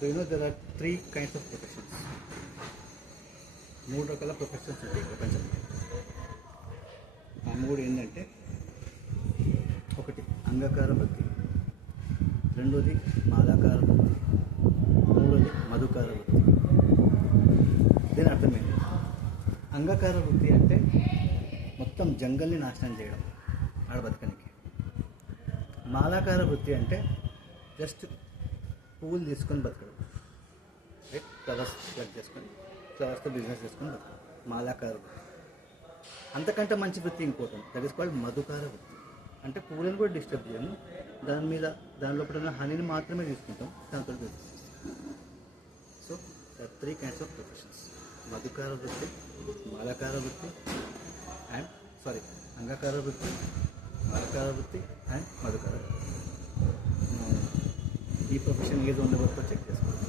Do you know there are three kinds of professions? మూడు రకాల professions ఉంటాయి ప్రపంచంలో. ఆ మూడు ఏంటంటే, ఒకటి అంగకార వృత్తి, రెండోది మాలాకార వృత్తి, మూడోది మధుకార వృత్తి. దీని అర్థమైంది. అంగకార వృత్తి అంటే మొత్తం జంగల్ని నాశనం చేయడం ఆడ బతకనికి. మాలాకార వృత్తి అంటే జస్ట్ పువ్వులు తీసుకొని బతకడం, రైట్? ఫ్లవర్స్ కట్ చేసుకొని ఫ్లవర్స్తో బిజినెస్ చేసుకొని బతకడం మాలాకార వృత్తి. అంతకంటే మంచి వృత్తి ఇంకోటి, దట్ ఈస్ కాల్డ్ మధుకార వృత్తి. అంటే పువ్వులను కూడా డిస్టర్బ్ చేయము, దాని లోపల ఉన్న హనీని మాత్రమే తీసుకుంటాం, దాంతో business. So three kinds of professions: మధుకార వృత్తి, మాలాకార వృత్తి అంగకార వృత్తి, మాలాకార వృత్తి అండ్ మధుకార వృత్తి. ఈ ప్రొఫెషన్ ఏది ఉండబోతుందో చెక్ చేసుకోవాలి.